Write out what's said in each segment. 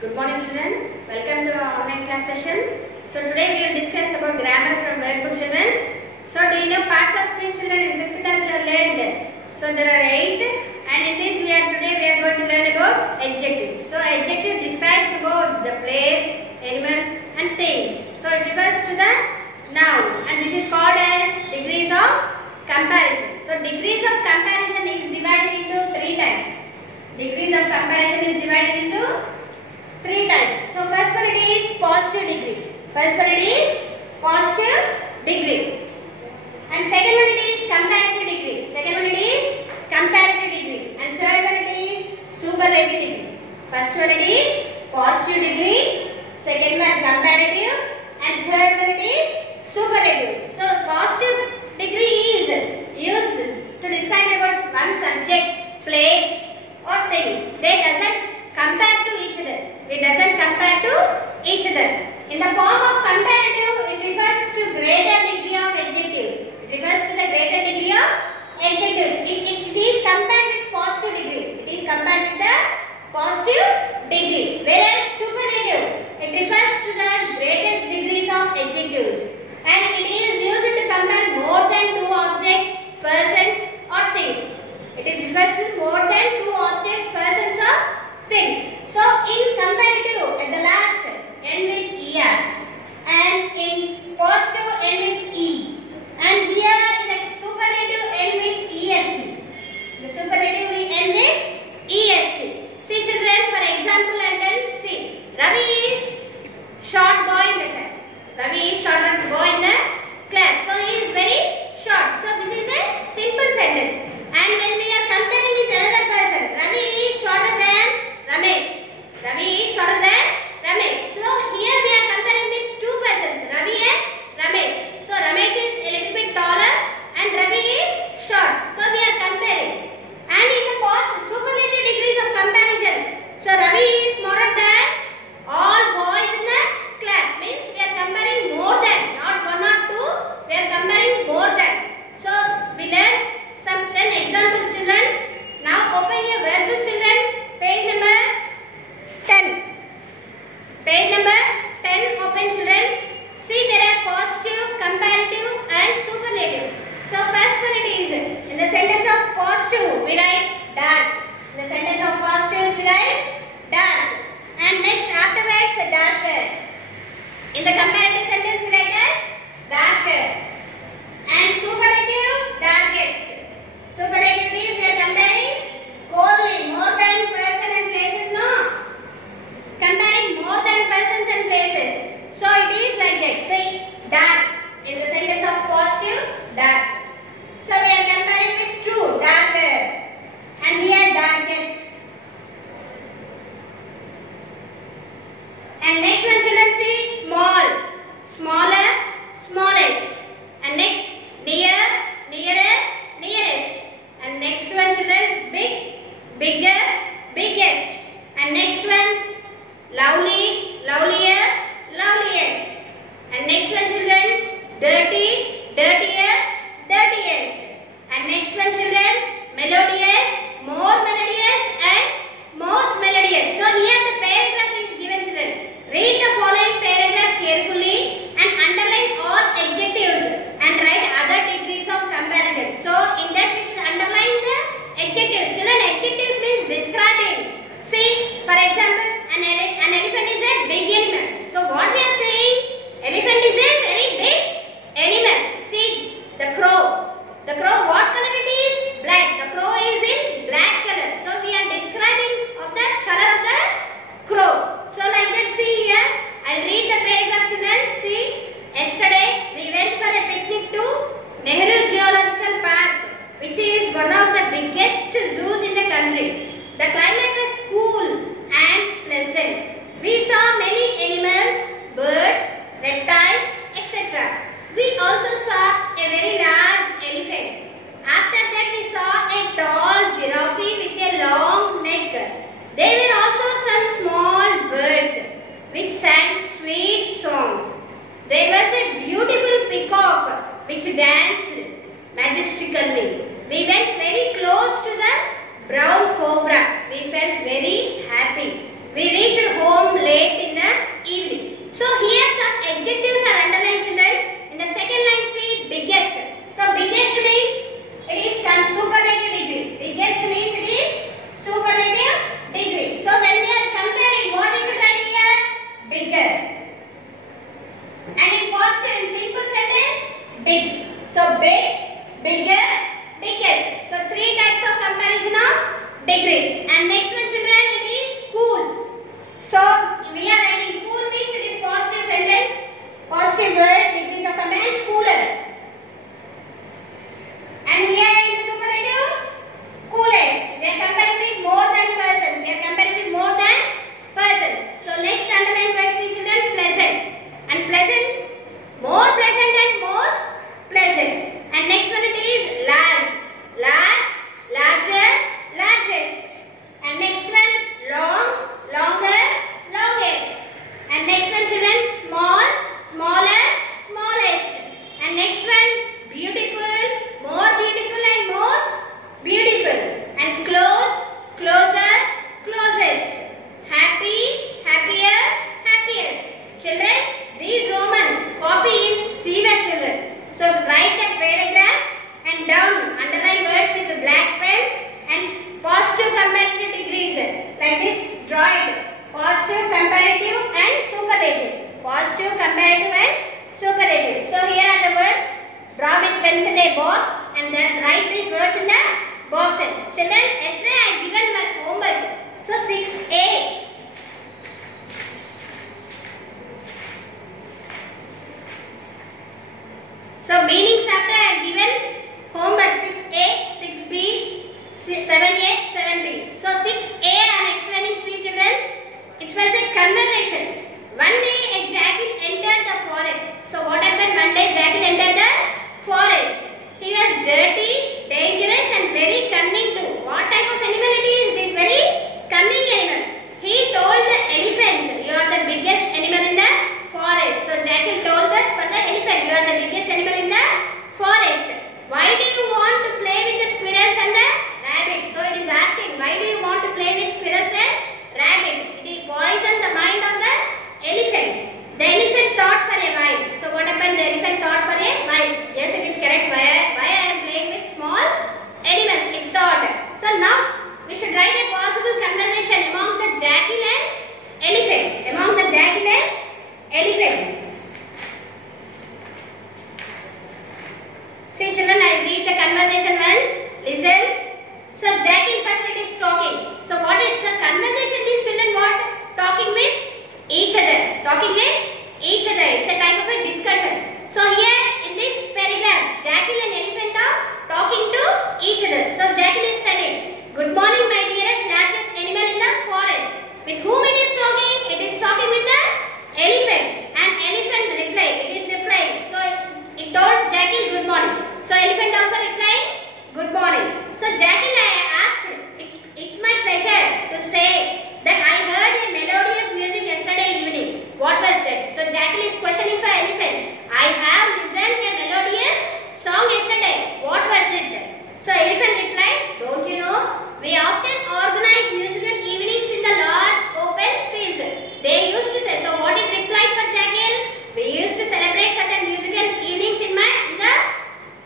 Good morning children, welcome to our online class session. So today we will discuss about grammar from workbook children. So do you know parts of speech children in 5th class you have learned? So there are 8 and in this today we are going to learn about adjective. So adjective describes about the place, animal and things. So it refers to the noun and this is called as degrees of comparison. So degrees of comparison is divided into 3 types. Degrees of comparison is divided into 3 types. So first one it is positive degree. First one it is positive degree. And second one it is comparative degree. Second one it is comparative degree. And third one it is superlative degree. First one it is positive degree. Second one comparative. And third one it is superlative. So positive degree is used to describe about one subject, place or thing. They doesn't compare to each other. It doesn't compare to each other. In the form of comparative, it refers to greater degree of adjectives. It refers to the greater degree of adjectives. It is compared with positive degree. It is compared with the positive degree. Whereas superlative, it refers to the greatest degrees of adjectives. And it is used to compare more than 2 objects, persons or things. It is refers to more than 2 objects, persons or things. So in comparative at the last end with er and in positive end with e. And here in the superlative end with est. The superlative we end with est. See children, for example, and then see. Ravi is short boy in the class. Ravi is short boy in the class. So he is very short. So this is a simple sentence. And when we are comparing with another person, Ravi is shorter than Ramesh. Ravi is shorter than Ramesh. So here we are comparing with 2 persons, Ravi and Ramesh. So Ramesh is a little bit taller and Ravi is short. So we are comparing. And in the superlative degrees of comparison, so Ravi is smaller than all boys in the class. Means we are comparing more than, not 1 or 2. We are comparing more than. So we learn some 10 examples children. Now open your workbook children. Page number 10. Page number 10 open children. See there are positive, comparative and superlative. So first one it is, in the sentence of positive we write dark. In the sentence of positive we write dark. And next afterwards darker. In the comparative sentence we write as darker. And superlative darkest. Superlative means we are comparing wholly, more than person and places, no? Comparing more than persons and places. So it is like that. Say dark. In the sentence of positive, dark. So we are comparing with 2, darker. And here darkest. And next one children see small. Smaller. positive, comparative and superlative. So here are the words. Draw with pencil a box and then write these words in the boxes. Children, yesterday I given my homework. So 6A. So meanings after I have given homework 6A, 6B, 7A, 7B. So 6A I am explaining, see children. It was a conversation. One day a jackal entered the forest. So what happened? One day jackal entered the forest. He was dirty, dangerous and very cunning too. What type of animal it is? It is very cunning animal. He told the elephants, you are the biggest animal in the forest. So jackal told that for the elephant, you are the biggest animal in the forest. Why do you want to play with the squirrels and the rabbit? So it is asking, why do you want to play with squirrels and rabbit? It poisoned the mind of the elephant. The elephant thought for a while. So what happened? The elephant thought for a while. Yes, it is correct. Why I am playing with small animals? It thought. So now we should write a possible conversation among the jackal and elephant. Among the jackal and elephant. See children, I read the conversation once. Listen. So jackal first it is talking. So what is a conversation means children? What? Talking with each other. Talking with each other. It's a type of a discussion. So here in this paragraph, jackal and elephant are talking to each other. So jackal is telling, good morning my dearest largest animal in the forest. With whom it is talking? It is talking with the elephant. And elephant replied. It is replying. So it told jackal good morning. So elephant also replying good morning. So jackal I asked, it's my pleasure to say that I heard a melodious music yesterday evening. What was that? So jackal is questioning for elephant. I have listened a melodious song yesterday. What was it? So elephant replied, don't you know? We often organize musical evenings in the large open fields. They used to say. So what it replied for jackal? We used to celebrate certain musical evenings in the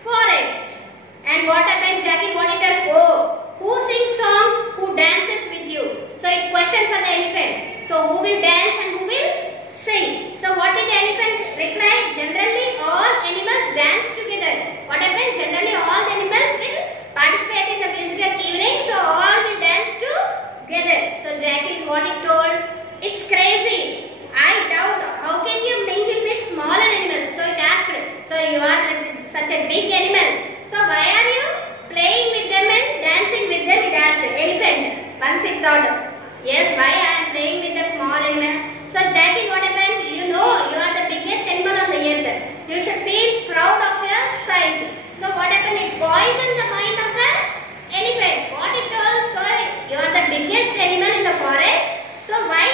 forest. And what happened? Jackal what it said? Oh, who sings songs? Who dances with you? So it questioned for the elephant. So who will dance and who will sing? So what did the elephant reply? Generally all animals dance together. What happened? Generally all the animals will participate in the musical evening. So all will dance together. So jackal what it told? It's crazy. I doubt how can you mingle with smaller animals? So it asked. So you are such a big animal. So why are you playing with them and dancing with them? It asked. Elephant. Once it thought, yes, why I am playing with the small animal? So jackal what happened? You know you are the biggest animal on the earth. You should feel proud of your size. So what happened? It poisoned the mind of the elephant. What it told? So you are the biggest animal in the forest. So why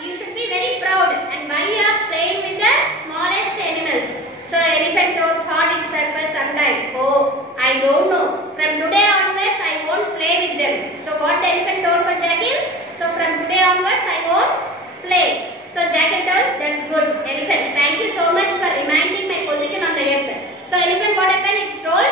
you should be very proud and why you are playing with the smallest animals? So elephant thought itself for some time. Oh, I don't know. From today onwards I won't play with them. So what the elephant told for jackal? So from today onwards I won't play. So jackal told, that's good. Elephant, thank you so much for reminding my position on the earth. So elephant what happened? It told,